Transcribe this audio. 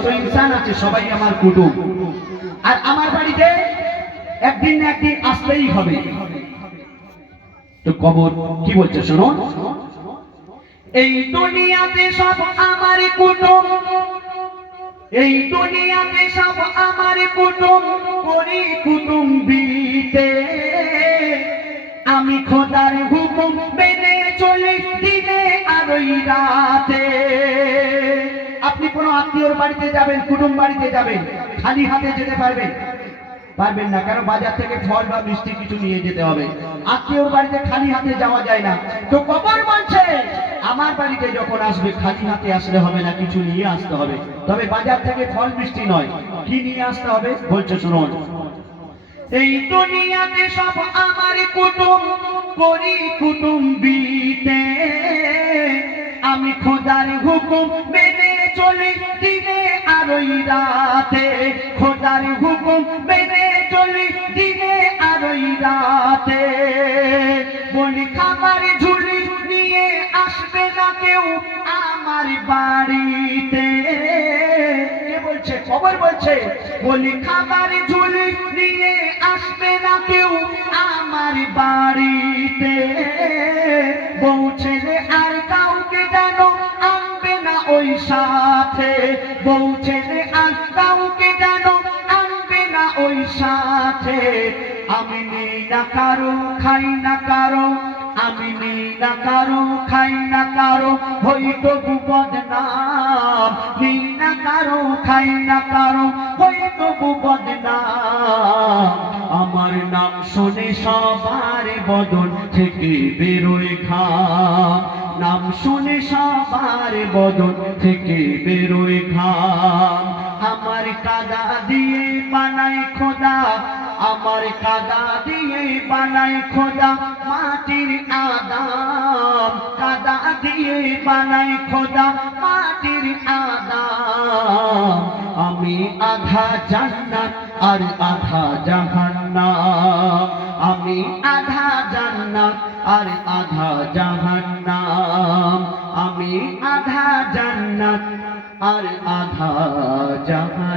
যত ইনসান আছে, সবাই আমার কুটুম। আর আমার বাড়িতে একদিন না একদিন আসতেই হবে। তো কবর কি বলছে শোনো এই দুনিয়াতে সব আমার কুটুম। এই দুনিয়াতে সব আমার কুটুম। করি কুটুম বিতে আমি খোদার হুকুম মেনে চলি দিনে আর রাতে। আত্মীয়র বাড়িতে যাবেন, কুটুম বাড়িতে যাবেন, খালি হাতে যেতে পারবেন? পারবেন না কারণ বাজার থেকে ফল বা মিষ্টি কিছু নিয়ে যেতে হবে? আত্মীয়র বাড়িতে খালি হাতে যাওয়া যায় না। তো কবর বলছে আমার বাড়িতে যখন আসবে, খালি হাতে আসলে হবে না, কিছু নিয়ে আসতে হবে। তবে বাজার থেকে ফল, মিষ্টি নয়, কি নিয়ে আসতে হবে? বলছে, শুনুন। এই দুনিয়াতে সব আমার কুটুম, করি কুটুম্বিতে আমি খোদার হুকুম মেনে চলি দিনে আর ওই রাতে খোদার হুকুম মেনে চলি দিনে আর ওই রাতে। বলি খাবার ঝুলি নিয়ে আসবে না কেউ আমার বাড়িতে। বলছে? খবর বলছে, বলি খাবার ঝুলি নিয়ে আসবে না কেউ বউ ছেলে আর আনবে না ওই সাথে। আমি নেই না কারও, খাই না কারও। আমি নেই না কারও, খাই না কারও। হইতো বদনাম নেই না কারও, খাই না কারও। হইতো বদনাম আমার নাম শুনে সবার বদন থেকে বেরোয় ঘাম নাম শুনে সবার বদন থেকে বেরোয় ঘাম। আমার কাদা দিয়ে বানায় খোদা, আমার কাদা দিয়ে বানায় খোদা মাটির আদাম। কাদা দিয়ে বানায় খোদা মাটির আদাম। আমি আধা জান্নাত আর আধা জাহান্নাম। আমি আধা জান্নাত আর আধা জাহান্নাম। আমি আধা জান্নাত আর আধা জাহান্নাম।